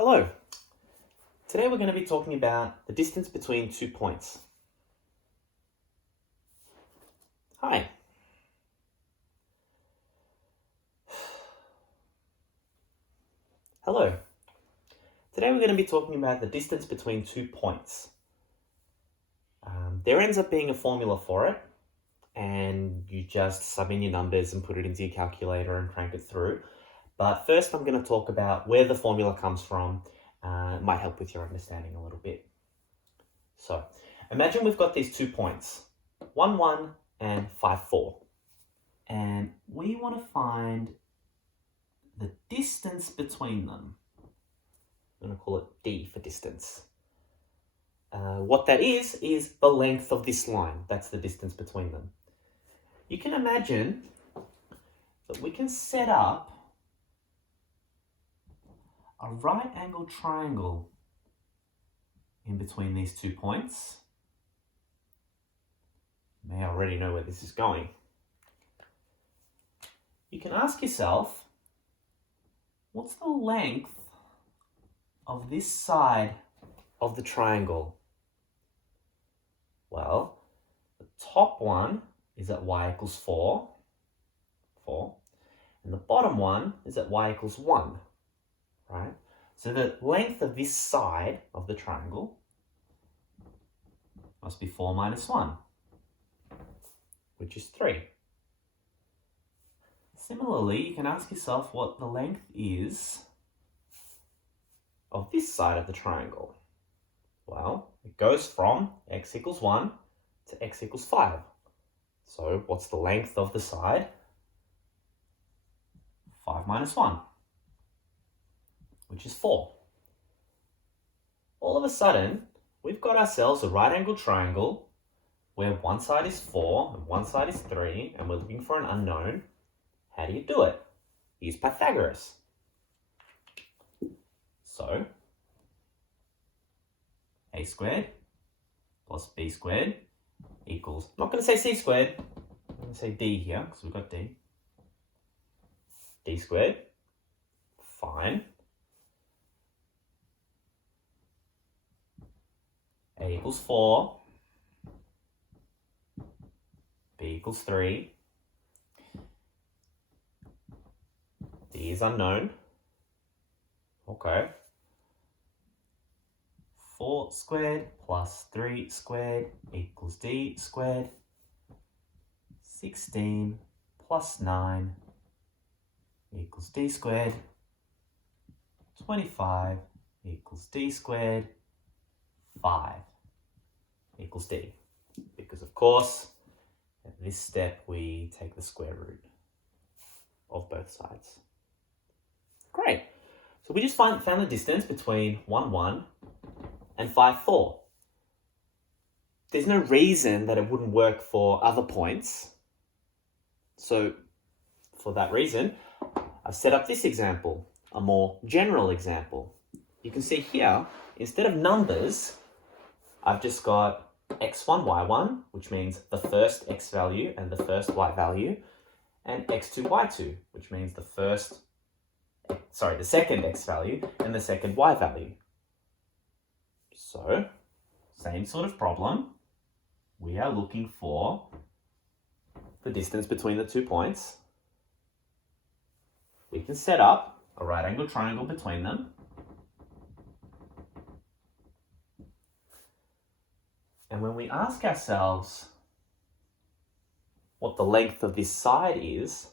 Hello. Today we're going to be talking about the distance between 2 points. Hi. Hello. Today we're going to be talking about the distance between 2 points. There ends up being a formula for it, and you just sub in your numbers and put it into your calculator and crank it through. But first I'm going to talk about where the formula comes from. It might help with your understanding a little bit. So, imagine we've got these 2 points, 1, 1 and 5, 4. And we want to find the distance between them. I'm going to call it D for distance. What that is the length of this line. That's the distance between them. You can imagine that we can set up a right angle triangle in between these 2 points. You may already know where this is going. You can ask yourself, what's the length of this side of the triangle? Well, the top one is at y equals 4, and the bottom one is at y equals 1, right? So the length of this side of the triangle must be 4 minus 1, which is 3. Similarly, you can ask yourself what the length is of this side of the triangle. Well, it goes from x equals 1 to x equals 5. So what's the length of the side? 5 minus 1, which is 4. All of a sudden, we've got ourselves a right angle triangle where one side is 4 and one side is 3, and we're looking for an unknown. How do you do it? Use Pythagoras. So, a squared plus b squared equals, I'm not going to say c squared, I'm going to say d here because we've got d. D squared, fine. A equals 4, b equals 3, d is unknown. Okay. 4 squared plus 3 squared equals d squared. 16 plus 9 equals d squared. 25 equals d squared. 5 equals d. Because of course, at this step we take the square root of both sides. Great. So we just found the distance between 1, 1 and 5, 4. There's no reason that it wouldn't work for other points. So for that reason, I've set up this example, a more general example. You can see here, instead of numbers, I've just got x1, y1, which means the first x value and the first y value, and x2, y2, which means the second x value and the second y value. So, same sort of problem. We are looking for the distance between the 2 points. We can set up a right angle triangle between them. And when we ask ourselves what the length of this side is,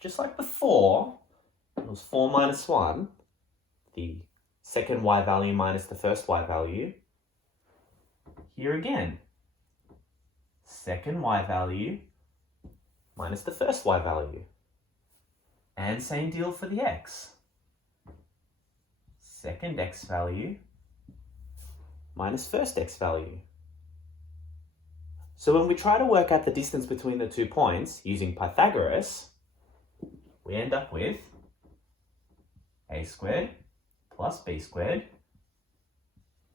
just like before, it was 4 minus 1, the second y value minus the first y value. Here again, second y value minus the first y value. And same deal for the x. Second x value minus first x value. So when we try to work out the distance between the 2 points using Pythagoras, we end up with a squared plus b squared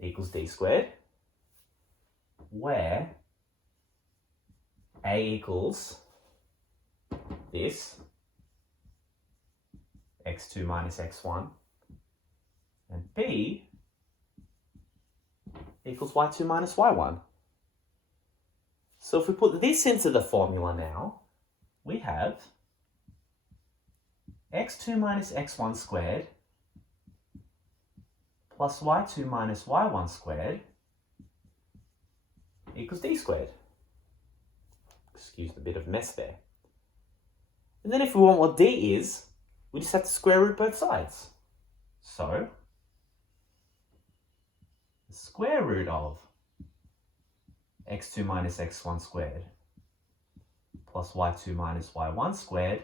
equals d squared, where a equals this, x2 minus x1, And b equals y2 minus y1. So if we put this into the formula now, we have x2 minus x1 squared plus y2 minus y1 squared equals d squared. Excuse the bit of mess there. And then if we want what d is, we just have to square root both sides. So, the square root of x2 minus x1 squared plus y2 minus y1 squared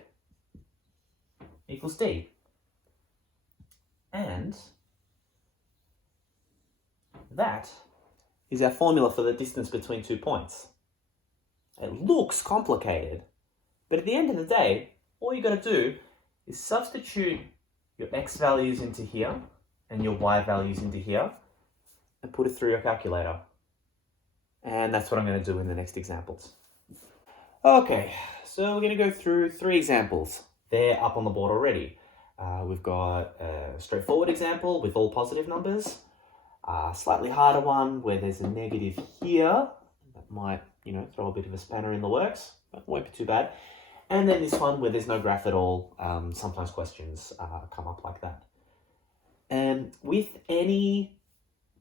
equals d. And that is our formula for the distance between 2 points. It looks complicated, but at the end of the day, all you got to do is substitute your x values into here and your y values into here and put it through your calculator. And that's what I'm going to do in the next examples. Okay, so we're going to go through 3 examples. They're up on the board already. We've got a straightforward example with all positive numbers, a slightly harder one where there's a negative here. That might, throw a bit of a spanner in the works, but won't be too bad. And then this one where there's no graph at all. Sometimes questions come up like that. And with any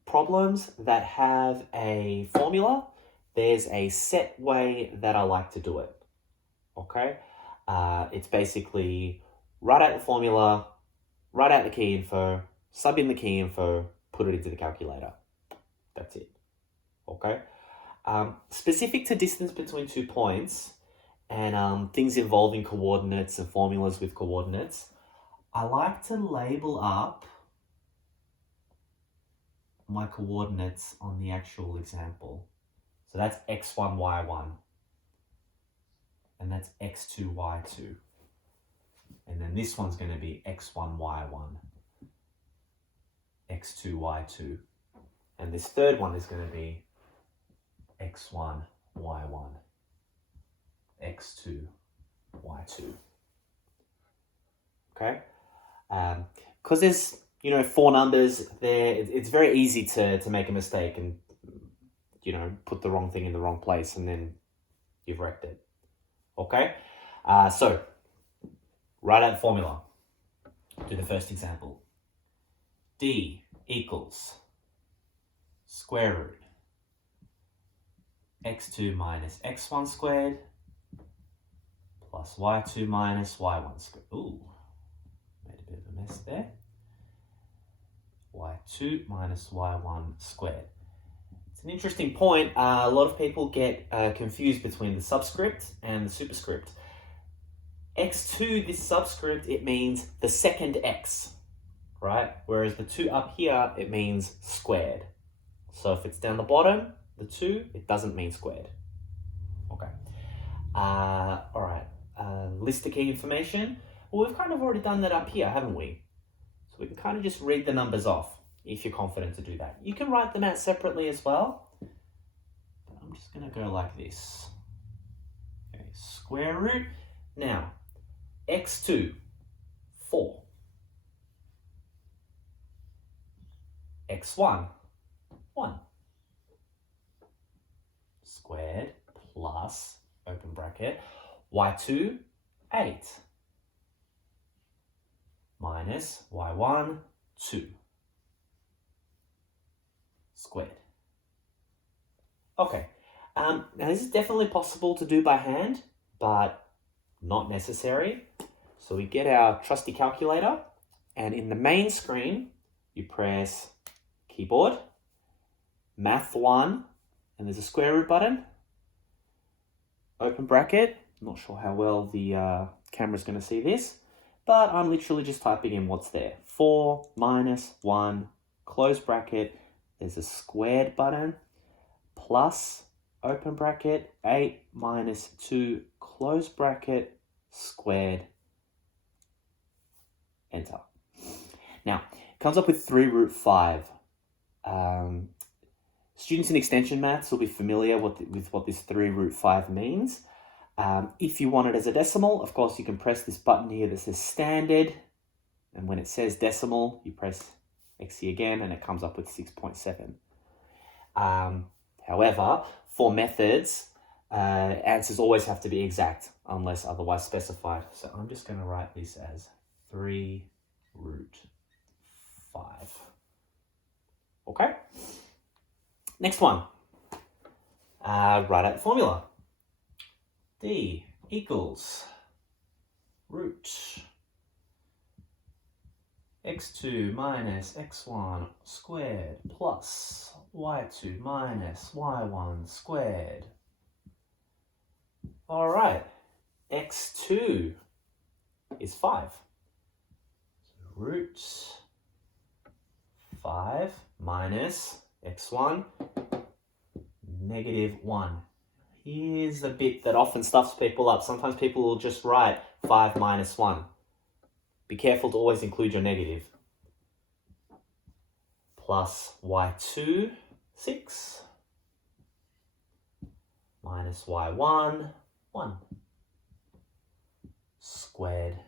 problems that have a formula, there's a set way that I like to do it. Okay? It's basically write out the formula, write out the key info, sub in the key info, put it into the calculator. That's it. Okay? Specific to distance between 2 points and things involving coordinates and formulas with coordinates, I like to label up my coordinates on the actual example. So that's x1, y1. And that's x2, y2. And then this one's going to be x1, y1, x2, y2. And this third one is going to be x1, y1, x2, y2. Okay? Because there's, 4 numbers there, it's very easy to make a mistake and, put the wrong thing in the wrong place and then you've wrecked it. Okay? So, write out the formula. Do the first example. D equals square root x2 minus x1 squared plus y2 minus y1 squared. Ooh, made a bit of a mess there. y2 minus y1 squared. It's an interesting point. A lot of people get confused between the subscript and the superscript. x2, this subscript, it means the second x, right? Whereas the 2 up here, it means squared. So if it's down the bottom, the 2, it doesn't mean squared. Okay. All right. List the key information. Well, we've kind of already done that up here, haven't we? So we can kind of just read the numbers off if you're confident to do that. You can write them out separately as well. But I'm just going to go like this. Okay, square root. Now, x2, 4. x1, 1. Squared plus, open bracket, y2, 8. Minus y1, 2. Squared. Okay, now this is definitely possible to do by hand, but not necessary. So we get our trusty calculator, and in the main screen, you press keyboard, math 1, and there's a square root button, open bracket. Not sure how well the camera's going to see this, but I'm literally just typing in what's there. 4 minus 1, close bracket, there's a squared button, plus, open bracket, 8 minus 2, close bracket, squared, enter. Now, it comes up with 3 root 5. Students in extension maths will be familiar with what this 3 root 5 means. If you want it as a decimal, of course, you can press this button here that says standard. And when it says decimal, you press XC again, and it comes up with 6.7. However, for methods, answers always have to be exact unless otherwise specified. So I'm just going to write this as 3 root 5. Okay? Next one. Write out the formula. D equals root x2 minus x1 squared plus y2 minus y1 squared. All right, x2 is 5. So root 5 minus x1, negative 1. Here's the bit that often stuffs people up. Sometimes people will just write 5 minus 1. Be careful to always include your negative. Plus y2, 6. Minus y1, 1. Squared.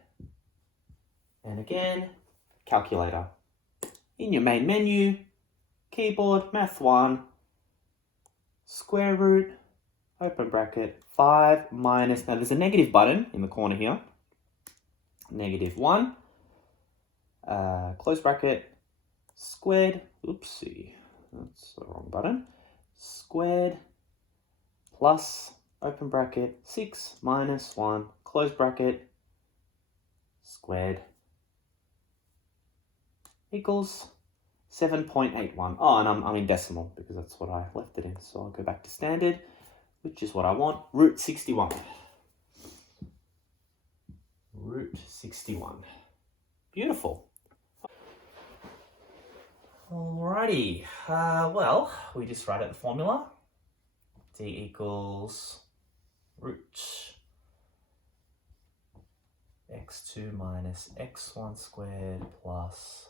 And again, calculator. In your main menu, keyboard, math 1, square root, open bracket, 5 minus, now there's a negative button in the corner here, negative 1, close bracket, squared, oopsie, that's the wrong button, squared, plus, open bracket, 6 minus 1, close bracket, squared, equals 7.81. Oh, and I'm in decimal because that's what I left it in. So I'll go back to standard, which is what I want. Root 61. Root 61. Beautiful. Alrighty. Well, we just write out the formula. D equals root x2 minus x1 squared plus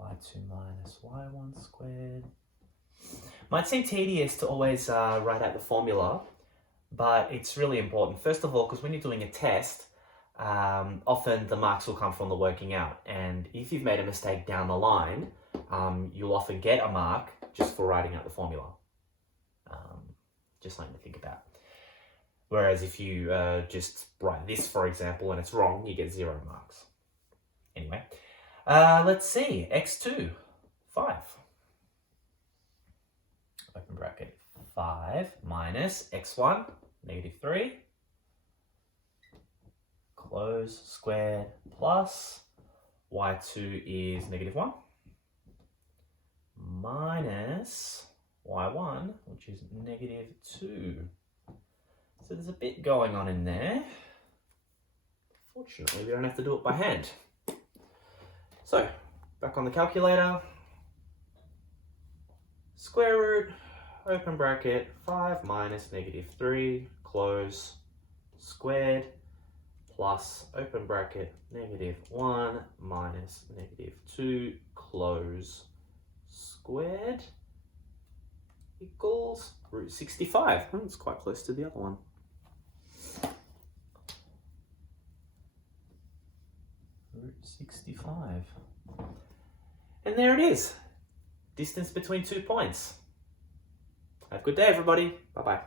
y2 minus y1 squared. Might seem tedious to always write out the formula, but it's really important. First of all, because when you're doing a test, often the marks will come from the working out. And if you've made a mistake down the line, you'll often get a mark just for writing out the formula. Just something to think about. Whereas if you just write this, for example, and it's wrong, you get 0 marks. Anyway. Let's see, x2, 5. Open bracket, 5 minus x1, negative 3. Close, squared, plus y2 is negative 1. Minus y1, which is negative 2. So there's a bit going on in there. Fortunately, we don't have to do it by hand. So, back on the calculator, square root, open bracket, 5 minus negative 3, close, squared, plus, open bracket, negative 1 minus negative 2, close, squared, equals root 65. Oh, it's quite close to the other one. Root 65. And there it is. Distance between 2 points. Have a good day, everybody. Bye-bye.